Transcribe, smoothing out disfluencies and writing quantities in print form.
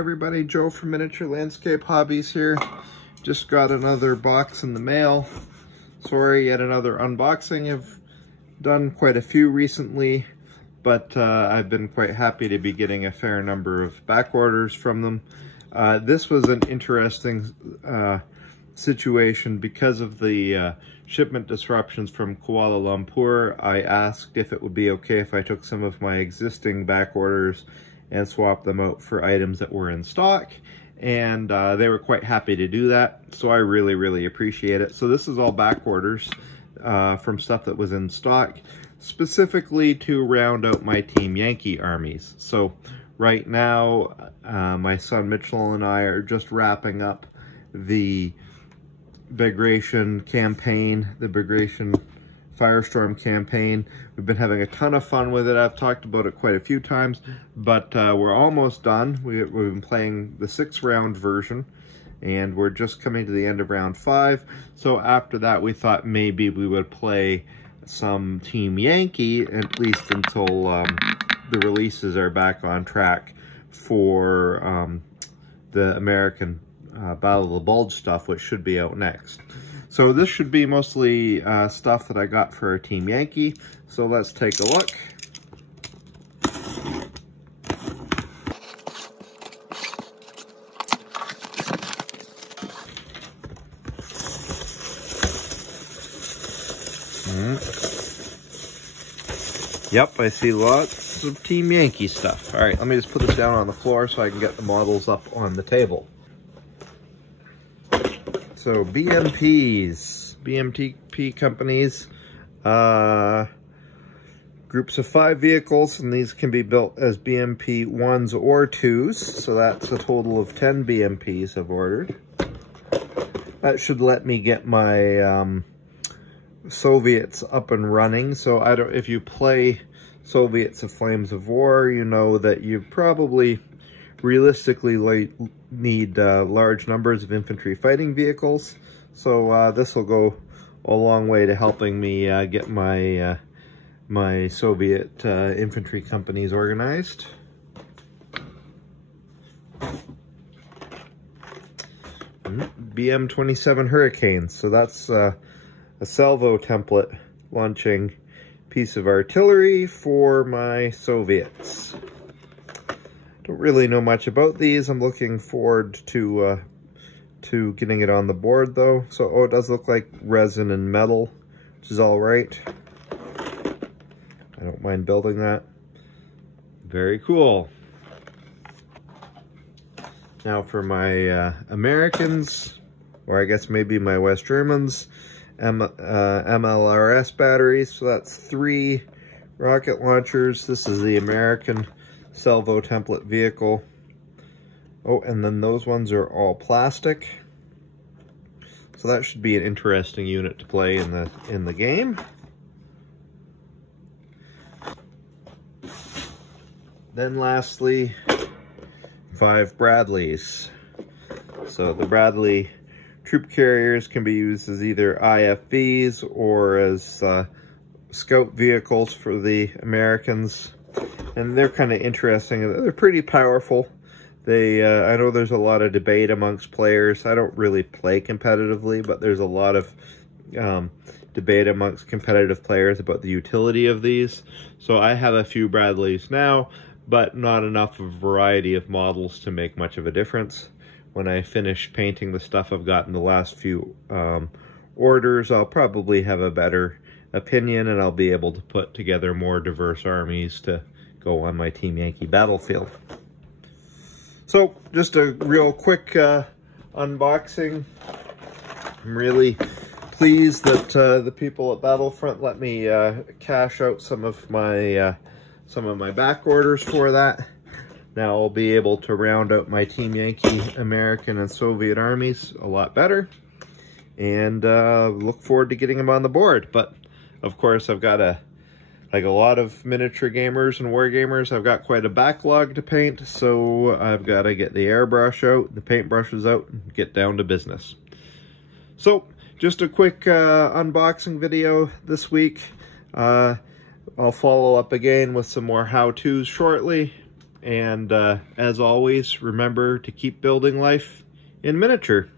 everybody, Joe from Miniature Landscape Hobbies here. Just got another box in the mail. Sorry, yet another unboxing. I've done quite a few recently, but I've been quite happy to be getting a fair number of back orders from them. This was an interesting situation because of the shipment disruptions from Kuala Lumpur. I asked if it would be okay if I took some of my existing back orders and swapped them out for items that were in stock, and they were quite happy to do that, so I really appreciate it. So this is all back orders from stuff that was in stock, specifically to round out my Team Yankee armies. So right now, my son Mitchell and I are just wrapping up the Bagration campaign, the Bagration Firestorm campaign. We've been having a ton of fun with it. I've talked about it quite a few times, but we're almost done. We've been playing the 6-round version, and we're just coming to the end of round 5. So after that, we thought maybe we would play some Team Yankee, at least until the releases are back on track for the American Battle of the Bulge stuff, which should be out next. So this should be mostly stuff that I got for our Team Yankee. So let's take a look. Yep, I see lots of Team Yankee stuff. All right, let me just put this down on the floor so I can get the models up on the table. So BMPs, BMP companies, groups of 5 vehicles, and these can be built as BMP 1s or 2s. So that's a total of 10 BMPs I've ordered. That should let me get my Soviets up and running. So I don't, if you play Soviets of Flames of War, you know that you probably realistically need large numbers of infantry fighting vehicles. So this will go a long way to helping me get my my Soviet infantry companies organized. BM-27 Hurricanes. So that's a salvo template launching piece of artillery for my Soviets. Don't really know much about these. I'm looking forward to getting it on the board though. So, oh, it does look like resin and metal, which is all right. I don't mind building that. Very cool. Now for my Americans, or I guess maybe my West Germans, MLRS batteries. So that's 3 rocket launchers. This is the American salvo template vehicle. Oh, and then those ones are all plastic. So that should be an interesting unit to play in the game. Then lastly, 5 Bradleys. So the Bradley troop carriers can be used as either IFVs or as scout vehicles for the Americans. And they're kind of interesting. They're pretty powerful. They, I know there's a lot of debate amongst players. I don't really play competitively, but there's a lot of debate amongst competitive players about the utility of these. So I have a few Bradleys now, but not enough of a variety of models to make much of a difference. When I finish painting the stuff I've gotten the last few orders, I'll probably have a better opinion, and I'll be able to put together more diverse armies to go on my Team Yankee battlefield. So just a real quick unboxing. I'm really pleased that the people at Battlefront let me cash out some of my back orders for that. Now I'll be able to round out my Team Yankee American and Soviet armies a lot better, and look forward to getting them on the board. But of course, I've got like a lot of miniature gamers and war gamers, I've got quite a backlog to paint, so I've got to get the airbrush out, the paintbrushes out, and get down to business. So, just a quick unboxing video this week. I'll follow up again with some more how-tos shortly. And as always, remember to keep building life in miniature.